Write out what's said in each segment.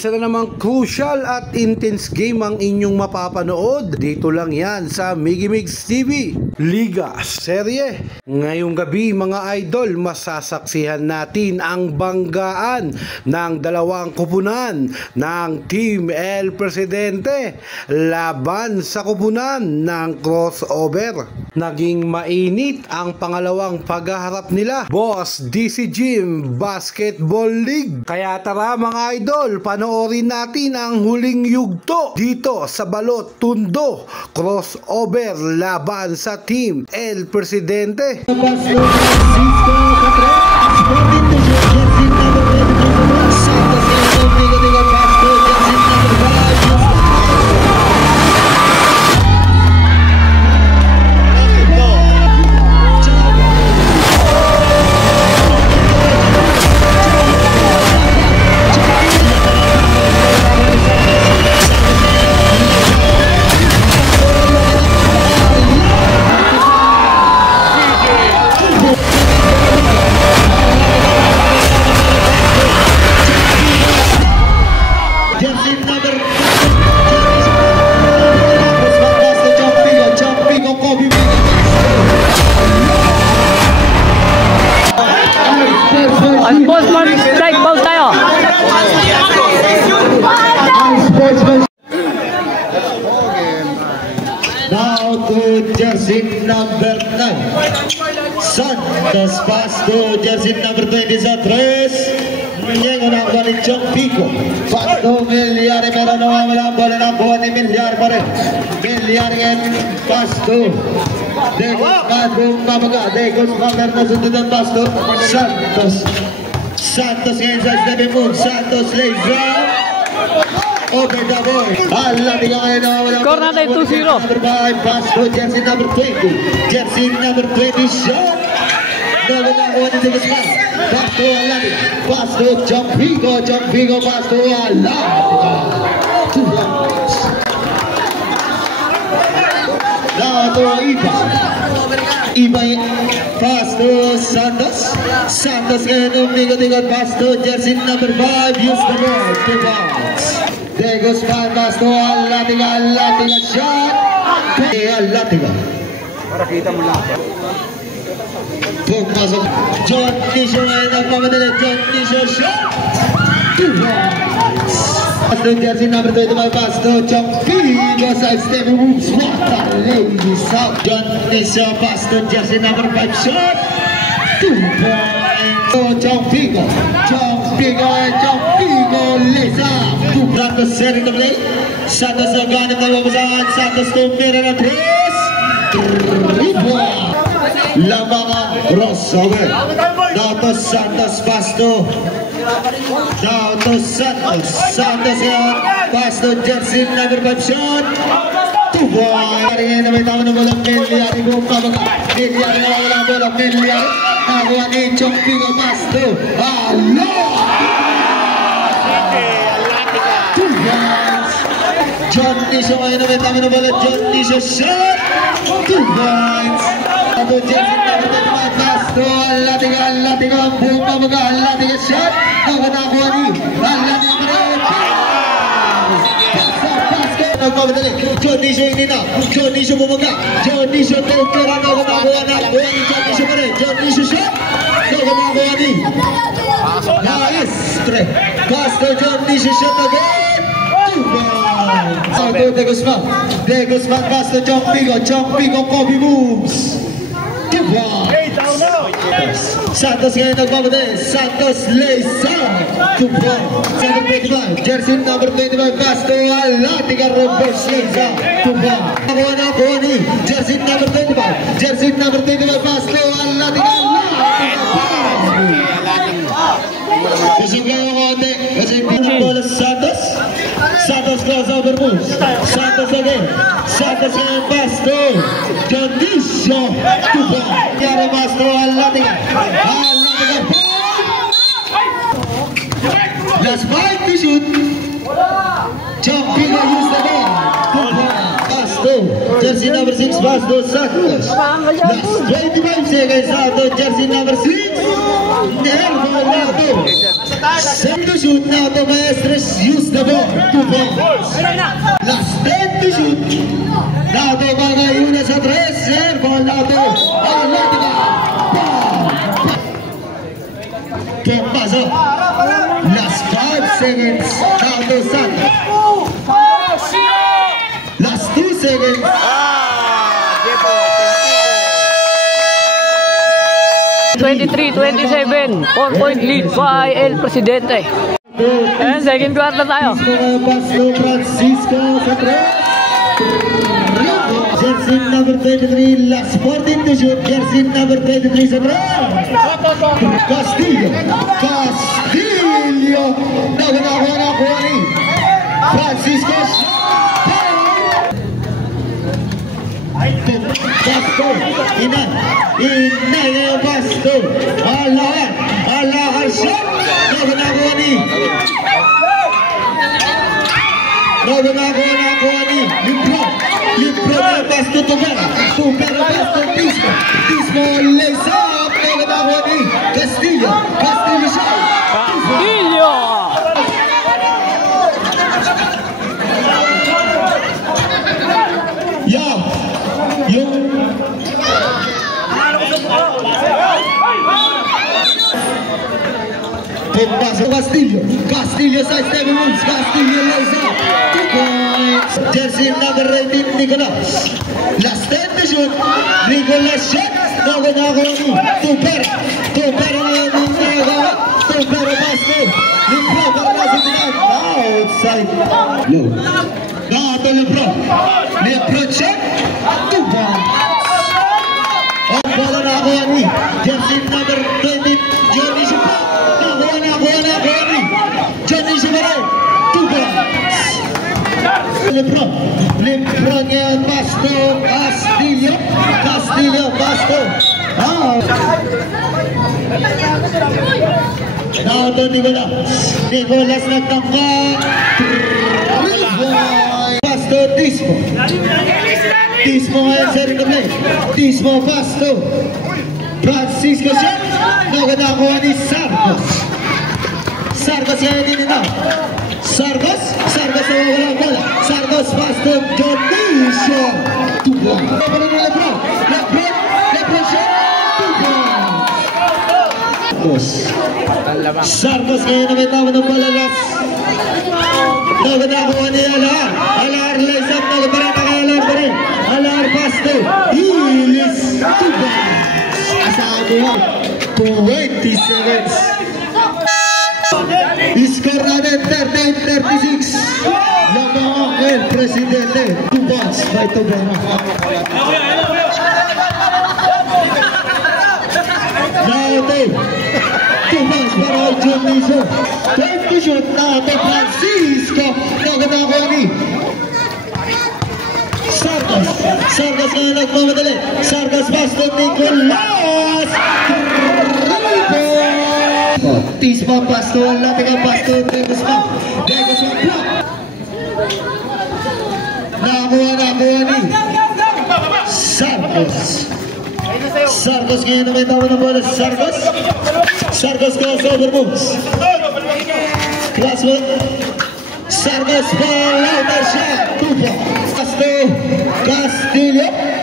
Isa na namang crucial at intense game ang inyong mapapanood. Dito lang yan sa Migimix TV. Liga Serye. Ngayong gabi mga idol, masasaksihan natin ang banggaan ng dalawang kupunan ng Team El Presidente laban sa kupunan ng Crossover. Naging mainit ang pangalawang paghaharap nila, Boss DC Gym Basketball League. Kaya tara mga idol, panoorin natin ang huling yugto dito sa Balot Tundo Crossover laban sa Team El Presidente. Now to jersey number 9, Santos pass to jersey number 23. Llega una bola de John Pico. Pass to Miliare, pero no va la bola, la bola de Miliare para Miliare. Pass to Degos Mamerno sundutan pass to Santos ngayon sa Steve Moon. Santos lays over the boy. Score natin 2-0. Number 5, pass to jersey number 20. Jersey number 20 shot. Nakakuha ni Davis Mann. Pass to Alani. Pass to John Pico. John Pico pass to Alani. 2 points. Now to Iba. Iba pass to Santos. Santos ngayon umigot-igot pass to jersey number 5. Use the ball. 2 points. Degos pass to Alatiga shot. Alatiga. Para kita mo lang. Pumasok. John Nisho ngayon ang pamadala. John Nisho shot. 2 points. Pass to jersey number 25. Pass to John Pico. Side step moves. What a lady south. John Nisho pass to jersey number 5 shot. 2 points. To John Pico. John Pico Lisa. Santos setting the play. Santos agad ang nababasahan. Santos tumira na 3. Lamang Crossover. Now to Santos pass to Santos. Santos yan. Pass to jersey number 5 shot. 2 points. Ngayon na may tama ng bola. Miliari kung pabaga. Miliari na wala bola. Miliari. Nakuha ni Chong Pico pass to John Nisho ngayon na may tama ng bola. John Nisho shot. 2 points. Ato jersey number 25 pass to Alatiga. Ang buong pabaga. Alatiga shot. Nakakuha ni Alatiga. Nagpapadali. John Nisho hindi na. John Nisho bumaga. John Nisho tokera. Nakakuha na. Buha ni John Nisho pa rin. John Nisho shot. Nakakuha ni Maestre. Pass to John Nisho shot again. 2 points. Degos Mann pass to John Pico. John Pico Kobe moves. 2 points. Santos ngayon nagpapadali. Santos lays out. 2 points. Number 25. Jersey number 25 pass to Alatiga. Reverse lays out. 2 points. Nakuha na po ni jersey number 25. Jersey number 25 pass to Alatiga. Kasi kayo konti. Kasi pinagbola Santos. Santos crossover moves. Santos again. Santos again pass to John Nisho. 2 points. Yara pass to Alatiga. Last 5 to shoot. John Pico use the ball. 2 points. Pass to jersey number 6. Pass to Santos. Last 25 seconds out to jersey number 6. Nervo Lato. Send to shoot now to Maestres. Use the ball. 2 points. Last 10 to shoot. Now to Bagayuna sa 3. Air ball now to Alatica. Kempazo. Last 5 seconds. Now to Santos. Last 2 seconds. 23-27, 4-point lead by El Presidente. And second quarter tayo. Francisco sa 3. Jersey number 23, last 14 to shoot. Jersey number 23 sa 3. Castillo. Nakuha ni Francisco. Basto, ina yung Basto. Alahar shot. Nakuha ni Libro na Basto to Vera. Basto Tismo lays up. Nakuha ni Castillo shot. Castillo! Yung Castillo side step moves. Castillo lays up. 2 points. Jersey number 18, Nicolas. Last 10 to shoot. Nicolas shot. Nakuha ni Tupera na yung nagawa. Tupera Basto. Libro para na si Tinan. Outside. No. Nato Libro check. 2 points. Bola nakuha ni Jersey number 20, Johnny Supa. Nakuha ni Johnny Supa. 2 points. Lebron ngayon, Basto, Castillo, Basto. Nato Nicolas nagtangka. Basto, Tismo ngayon sa ring play. Tismo, Basto. Francisco shot. Nakuha ni Sargos ngayon din ito. Sargos na walang bola. Sargos, Basto, Dionisio. 2 points. Lebron shot. 2 points. Sargos ngayon naman tama ng bola. Nakuha ni Alahar lays up. Alahar Basto. Ilis. 2 points. Asahan mo 20 seconds. Score natin 38-36. Lamang El Presidente. 2 points by Tobera. Now 2 points para Juniso. 20 shot na ito Francisco. Nakuha ni Sargos na nagmamadali. Sargos Basto, Nicolas. Tismo Basto, Alatica Basto, Degosman block. Nakuha ni Sargos ngayon na may tawa ng bola. Sargos crossover moves. Class 1. Sargos ball out of shot. 2 points.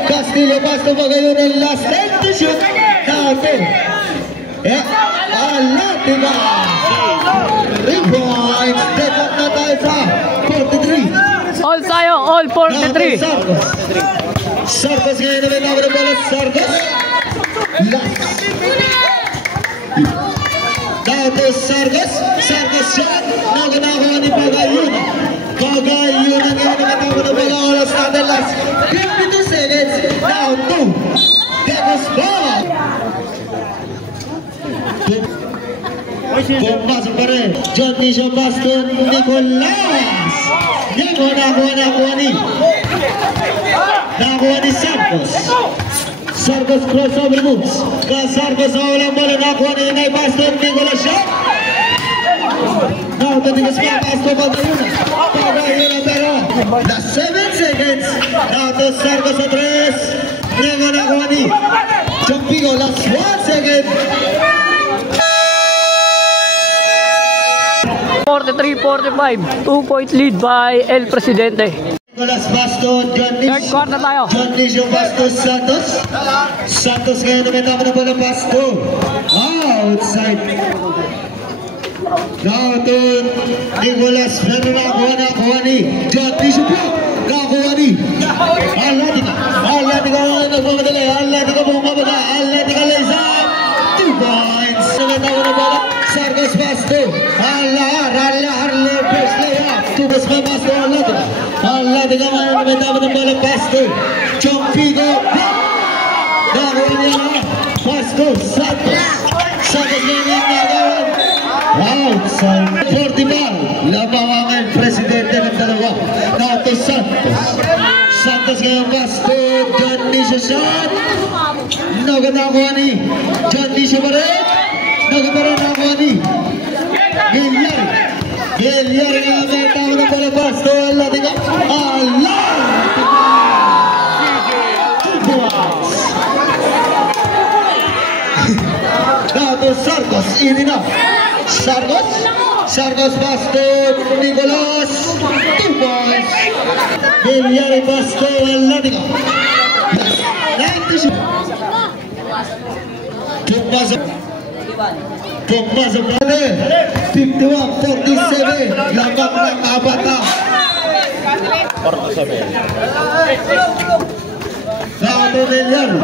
Castillo Basto Bagayuna last 10 to shoot. Natin. Alatica. 3 points. Take up na tayo sa 43. All tayo, all 43. Sargos ngayon na may tawa ng bola. Sargos. Last. Dato Sargos shot. Nakuha ni Bagayuna. Bagayuna ngayon na may tawa ng bola. Oras natin last 52 seconds. Now 2. Degosman. Pumasok pa rin. Dionisio Basto, Nicolas. Nakuha ni Sargos crossover moves. Sargos sa walang bola. Nakuha ni Inay Basto, Nicolas shot. Now to Degosman, Basto, Bagayuna pero last 7 seconds. Now to Sargos sa 3. Nakuha ni Jompigo, last 1 second. 43-45. 2-point lead by El Presidente. Nicolas Bastos, Third quarter tayo. John Nicio Bastos Santos. Santos ngayon naman na bola Bastos. Outside. Now to Nicolas Fernando nakuha ni John Nicio nakuha ni Alatika nagmamadali, Alatika bumababa, Alatika Leza 2 points. Naman na bola Sargos Bastos. Harle first layup. 2 points by Bastos. Alatika ngayon naman na bola Bastos. Chompigo nakuha niya Bastos Santos. Santos ngayon nagawa outside 40 labangan presidente ng dalawa na ito Santos ngayon Bastos. John Nicio shot naganakuha ni John Nicio pa rin naganakuha ni Gilyari nga may tao na pala Bastos. Alatika Dato Sargos ini na Sargos Bastos Nicolas 2 points. Gilyari Bastos Alatika Pumasa brother 51-47 labak ng Abata 47 Dato Gilyari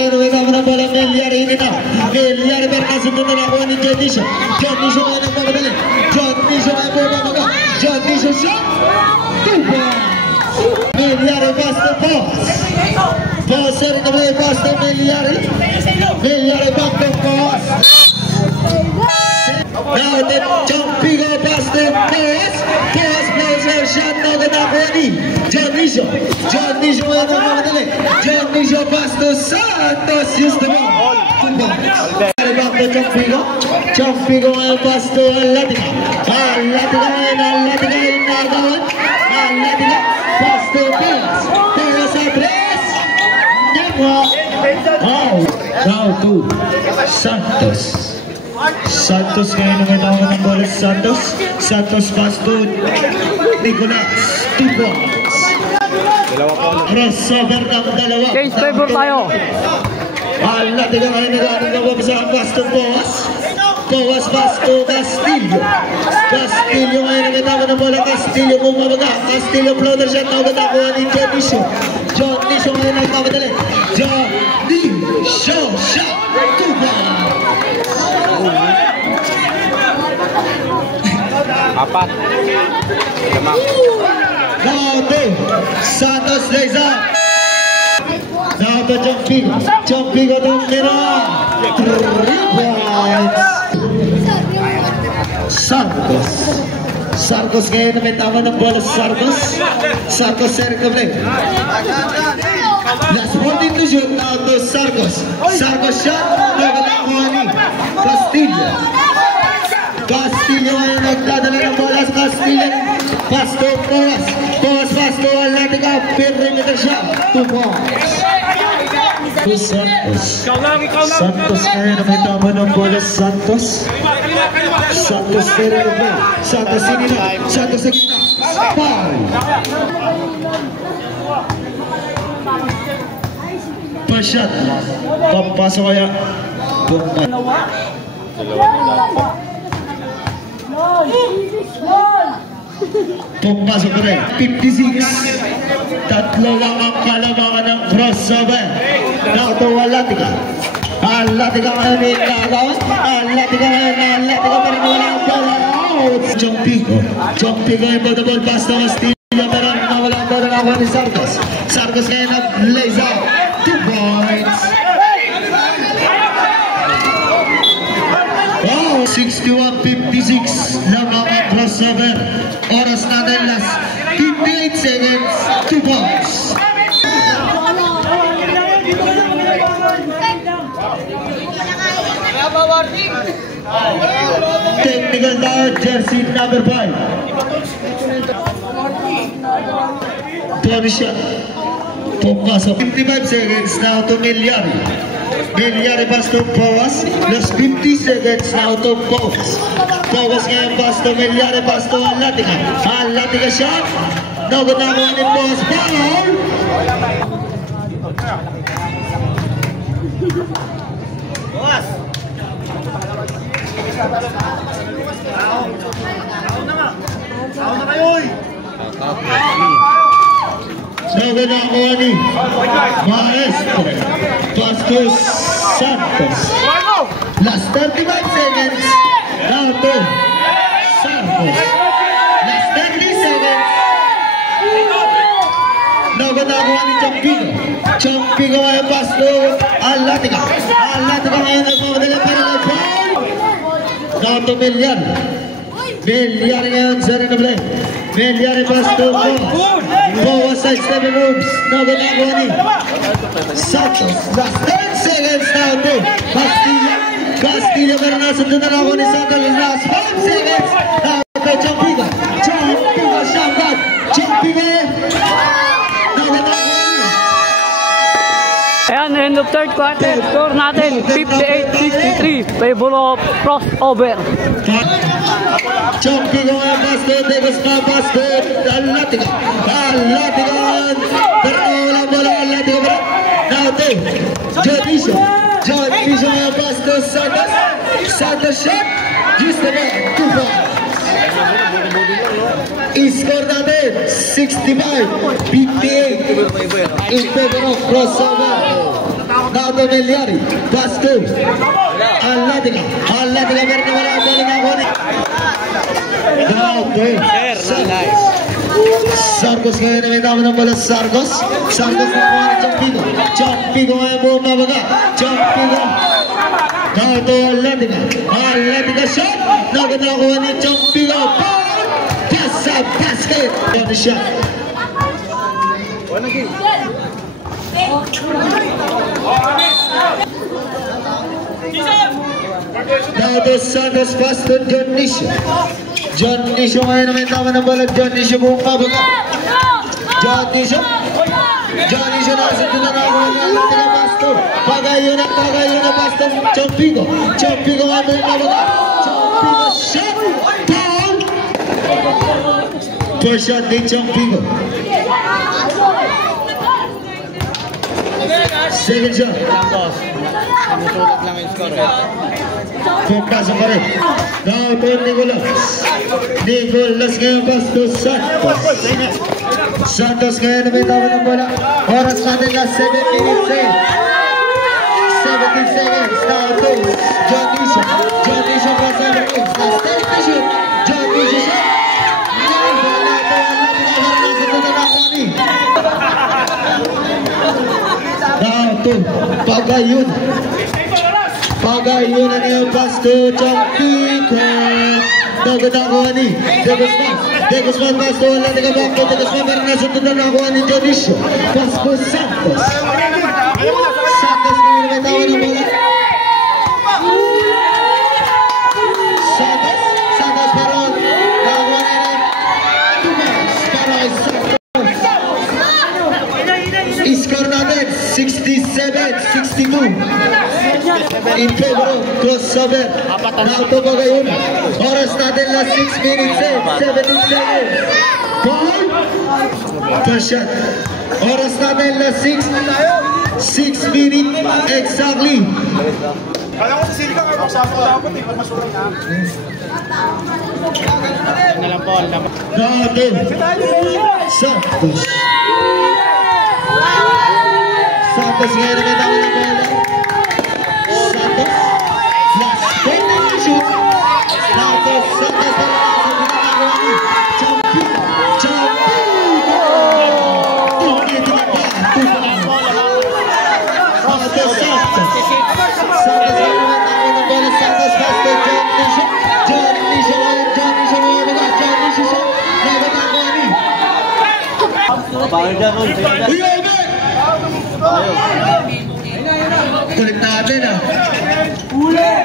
ngayon naman na bola Gilyari ini na Gilyari berkasih na nakuha ni John Nicio ngayon ang pamadali John Nicio ngayon bumamaga John Nicio shot 2 points. Gilyari Bastos Boss rin na play Bastos Gilyari back to Boss now the Chompigo Bastos Boss closer shot na nakuha ni John Nicio ngayon ang pamadali John Nicio Bastos Santos use the ball 2 points. Back to Chompigo ngayon Bastos Alatika ngayon nagawan Alatika Bastos Boss address now to Santos ngayon naman ako ng bola Santos Bastos Nicolas 2 points. Crossover ng dalawa Case favor tayo. Alatika ngayon nagawag sa Bastos Boas Bastos Castillo ngayon naman ng bola Castillo bumabaga Castillo floater shot na agad ako ni John Nicio ngayon nagmamadali John Nicio shot 2 points. Apat. Naoto Santos Leza Naoto Chompigo tumira 3 points. Sargos ngayon na may tama ng bola Sargos Sericable last 14 to shoot now to Sargos shot nagalakuha ni Castillo ngayon nagdadala ng bola Castillo Bastos Bastos Alatika perimeter shot 2 points. Santos ngayon na may tama ng bola Santos Sericable Santos sa gitna foul. Pa-shot papasok kaya pumasok pa rin 56 tatlo lang ang kalamangan ng crossover now to Alatika ngayon may nagawa Alatika pa rin wala ang bola out Chompigo yung ball the ball pass to Castillo pero nawala ang bola nakuha ni Sargos ngayon nag-lays out 2 points. 61-56 lang ang crossover oras natin last 58 seconds 2 points. Technical down jersey number 5 Tony shot pumasok 55 seconds now to Gilyari Milyari Basto Bawas. Last 50 seconds now to Bawas. Bawas ngayon Basto, Milyari Basto, Alatica. Alatica shot. Nagunakuha ni Bawas. Foul! Bawas! Ako na kayo eh! Nagunakuha ni Maestro Bastos Santos. Last 35 seconds. Now to Santos. Last 30 seconds. Nagunakuha ni Champigo. Champigo ngayon Basto. Alatica. Alatica ngayon nagmamadali para ng foul. Now to Milyar. Milyar ngayon sa rin na play. Milyar Basto. Bawas side 7 moves. Nagunakuha ni Santos. Last 10 seconds now to Castilla. Castilla pero nasunod na ako ni Santos. Last 5 seconds. Now to Champigo. Champigo shotgun. Champigo. Ayan, end of third quarter. Score natin, 58-63. Favor of crossover. Champigo ang basket. Degos na basket. Alatica. Alatica. Pero wala bola. Alatica. Now to Jodisha. Jodisha ang basket. Santos. Santos shot. Just the man. 2 points. Score natin 65-58 in favor of crossover. Now to Milyari Basto. Alatica. Alatica pero wala ang bola na ako ni now to Sargos ngayon na may tama ng bola. Sargos na kuha ni Champigo. Champigo ngayon buong mabaga. Champigo now to Alatica. Alatica shot. Nakuha ni Champigo. Pass sa basket. On the shot. Now to Santos pass to John Nisho. John Nisho ngayon naman tama ng bola. John Nisho buong mabaga. John Nisho nasa doon na ako ng Alatica Basto. Pagayon na Basto. Champigo nga doon mabaga. Champigo shot. Down. First shot ni Champigo. Second shot. Sinusulat lang yung score. Pagpasok pa rin. Now to Nicolas. Nicolas ngayon Basto Santos. Santos ngayon na may tama ng bola. Oras natin last 7 minutes eh. 17 seconds. Now to John Nisha. John Nisha pa sa minutes. Last 10 to shoot. John Nisha shot. Now to Pagayon. Pagayon na niyo Basto Champigo. Nakuha ni Degosman Basto. Wala na kabakto. Degosman pero nasunod na nakuha ni Jodisha. Basto Santos. Santos ngayon may tawa ng bola. Santos pero nakuha na rin. Para Santos. Score natin 67-62 in favor of crossover. Now to Pagayon. Oras natin last 6 minutes 17 seconds. Ball. First shot. Oras natin last 6 minutes exactly. Kala ko sa sili ka, magsama ko dapat, hindi ko masulang na. Ano lang po, alam mo. Now to Santos. Santos ngayon naman tawag ng bola. Santos. Last 10 to shoot. Santos. Santos para nasa pinagawa ni Champigo. Ito na ba? Santos. Santos ngayon naman tawag ng bola. Santos pass to John Nisha. John Nisha ngayon. John Nisha ngayon mga. John Nisha siya. Nagatawa ni. Uyobe! Kulit natin ah.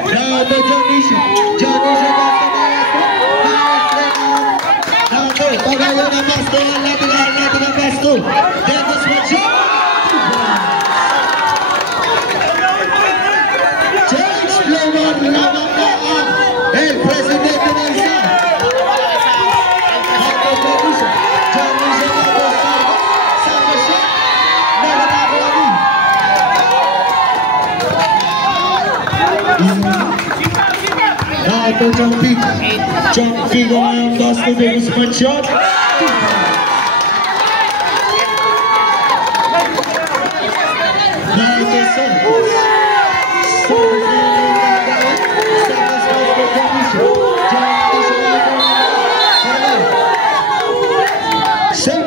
Now to John Nisha. John Nisha basta maestro. Now to Pagayon na Basto. Alatica na Basto. Degos Macho. Sato Jumping. Jumping ngayon, Basto de Guzman shot.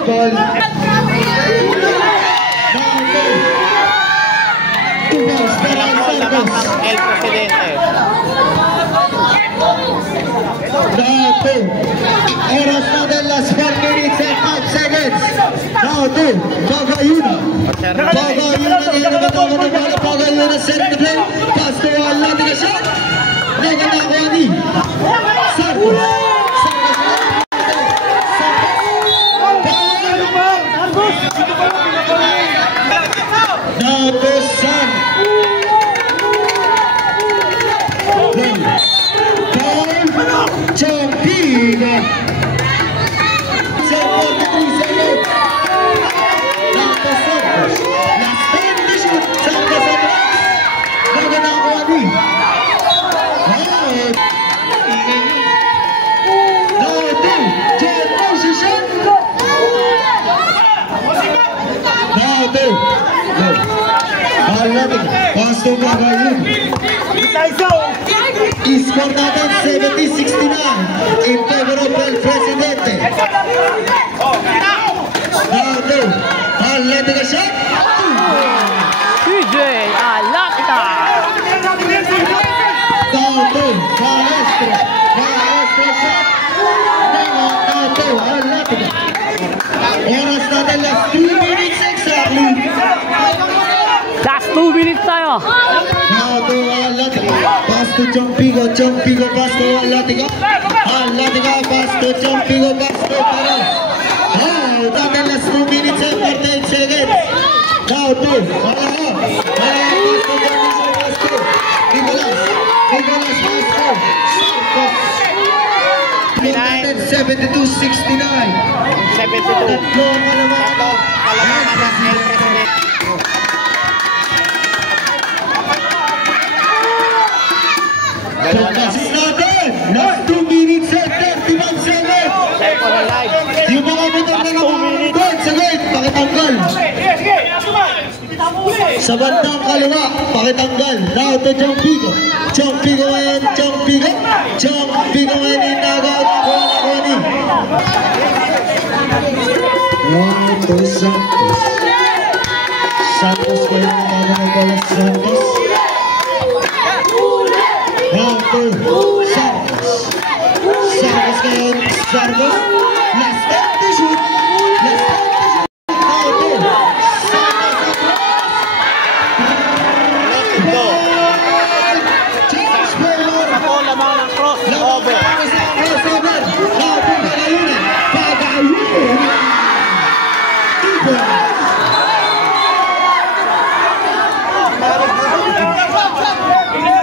Ball. El Presidente. Now 2. Oras na din last 4 minutes and 5 seconds. Now 2. Pagayuna. Pagayuna setting the play. Pass to Alatika shot. Naganakuha ni Sarkos. Now to San. Jumping. 43 seconds. Now to Sarkos. Last 10 mission. Sarkos atras. Naganakuha ni. Now to Jet position. Now to pass to Pagayun. Score natin 70-69 in favor of El Presidente. Now to Alatika shot. CJ Alatika. Now to Maestro. Maestro shot. Now to Alatika. Oras natin last 2 minutes exactly. Last 2 minutes tayo. Now to Alatika. Pass to Jompigo. Jompigo pass to Alatika. Alatika pass to Jompigo. Pass to Perez. Oh, natin last 2 minutes and 48 seconds. Now to Malaho. Malaho pass to Jompigo. Pass to Nicolas. Nicolas pass to Sarkos. Natin 72-69. 72. Tatlo kalamangan. Kalamangan ng El Presidente. Pagkasin natin, last 2 minutes and 31 seconds. Yung mga motor na nakakabot sa gate, pakitanggal. Sa bandang kaliwa, pakitanggal. Now to Jompigo. Jompigo ngayon, Jompigo. Jompigo ngayon, inagaw na kuha na kuha ni. Now to Santos. Santos ngayon, inagaw na kuha Santos. Now to Sarkos. Sarkos ngayon, Sarkos. Last time to shoot. Last time to shoot. Now to James Taylor. Ako lamang ng crossover. Crossover. Now to Pagayuna. Pagayuna.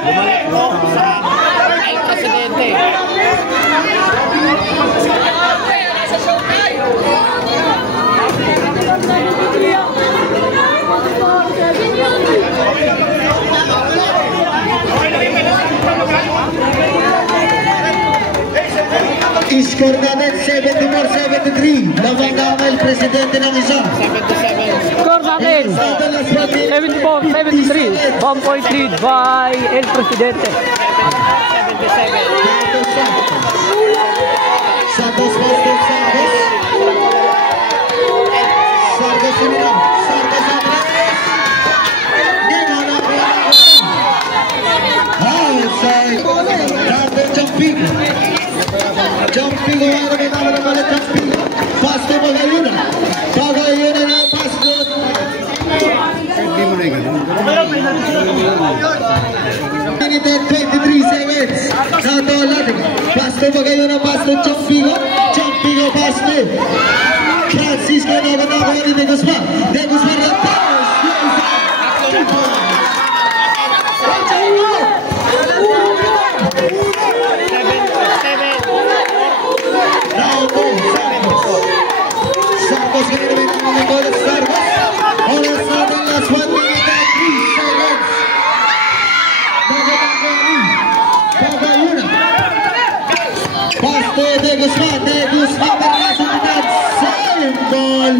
Bumalik po sa El Presidente. Score natin 74-73. Lamang na ang El Presidente ng isa. 77. Score natin 74-73. 1 point lead by El Presidente. 77. Santos Bastos Santos. Santos sinira. Santos atras. Di mana kuha. Outside. Dato Jumping. Jumping ngayon na naman naman at Jumping. Pass to Pagayuna. Pagayuna na pass to. Minute and 23 seconds. Now to Alatika. Pass to Pagayuna. Pass to Jumping. Jumping pass to Francisco Naganakuha ni De Guzman. De Guzman na pass. Now to Sarkos. Sarkos ngayon naman ang mga bolas Sarkos. Oras natin last 1 minute and 3 seconds. Naganakuha ni Pagayuna. De Guzman berlangsung dengan sayang gol.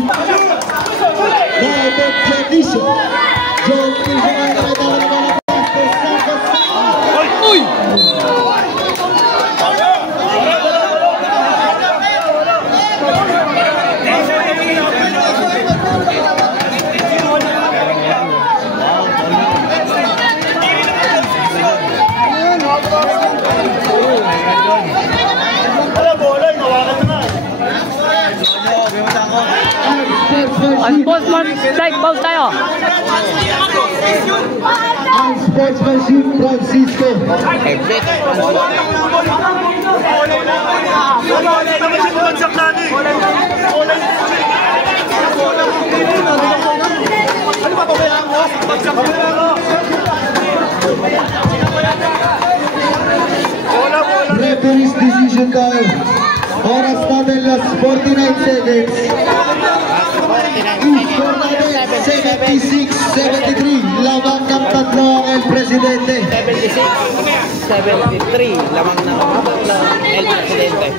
Dapat Jodisha Sportsman strike ball tayo. Sportsmanship Francisco. Referee's decision tayo. Oras natin last 49 seconds. Score natin 76-73. Lamang ng tatlo ang El Presidente. 76-73. Lamang ng El Presidente.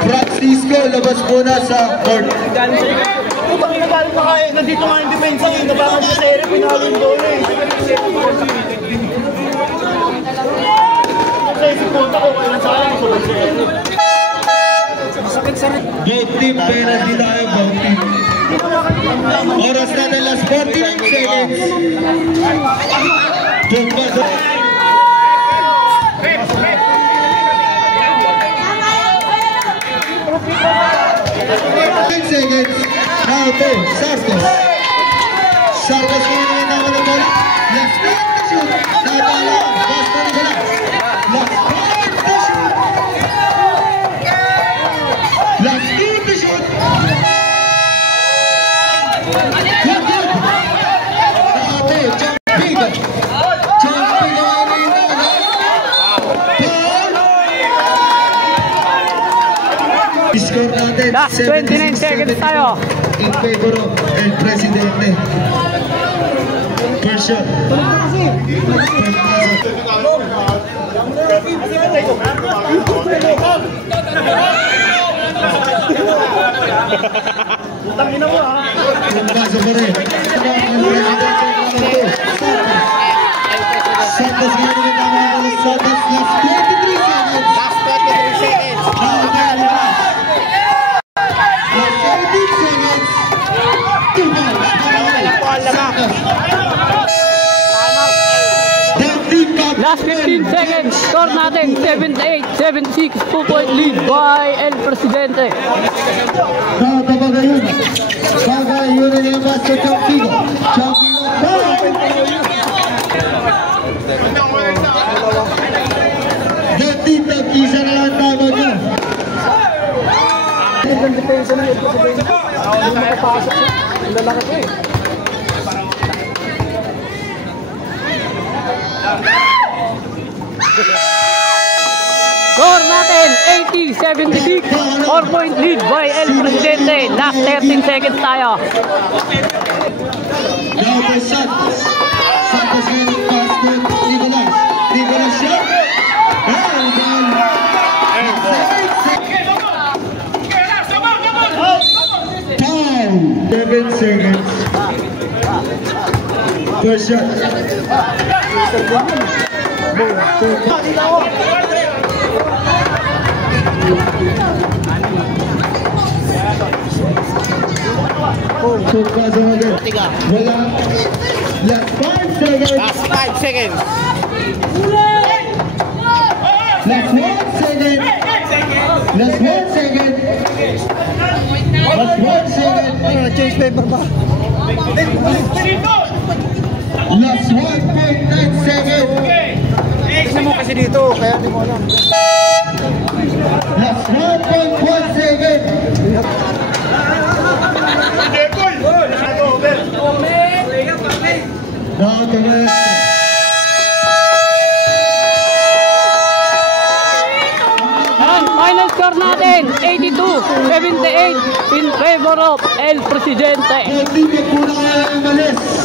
Francisco, labas muna sa court. Putang ina galing pa kaya, nandito nga yung depensa eh, nabangan sa ere, pinalo yung goal eh. Kasi isip punta ko, kaya lang sa akin, sulit sa ere. Both team, pera di tayo, both team. Oras natin last 49 seconds. Pumbaso. 10 seconds. Now to Sarkos. Sarkos ngayon naman ng bola. Last point to shoot. Nabala. Basta ni bola. Last point to shoot. Last point to shoot. Good, good. Ate, Champigo. Champigo ngayon naman. Score natin. Last 29 seconds tayo. In favor of El Presidente. First shot. Tangina mo ha. Pasok pa rin. Santos ngayon ang naman ng Santos. Last 23 seconds. Last 23 seconds. Last 17 seconds. Last 15 seconds. Score natin 78-76. 2-point lead by El Presidente. Tagay yun ang labas sa Champigo. Champigo. Dati tag-isa na lang tama niya. Ang depensa ng El Presidente. Hindi makapasok siya. Ang lalaki ko eh. Score natin 80-76. 4-point lead by El Presidente. Last 13 seconds tayo. Now to Santos. Santos ngayon ang basket. Nicolas. Nicolas shot. And then... 7 seconds. First shot. Pagpasok agad. Wala. Last 5 seconds. Last 5 seconds. Last 1 second. Last 1 second. Last 1 second. Change paper ba? Last 1.9 second. Tignan mo kasi dito, kaya di mo alam. Last 1.1 second. Now to rest. And final final score natin, 82-78 in favor of El Presidente. Hindi ka muna kaya umalis.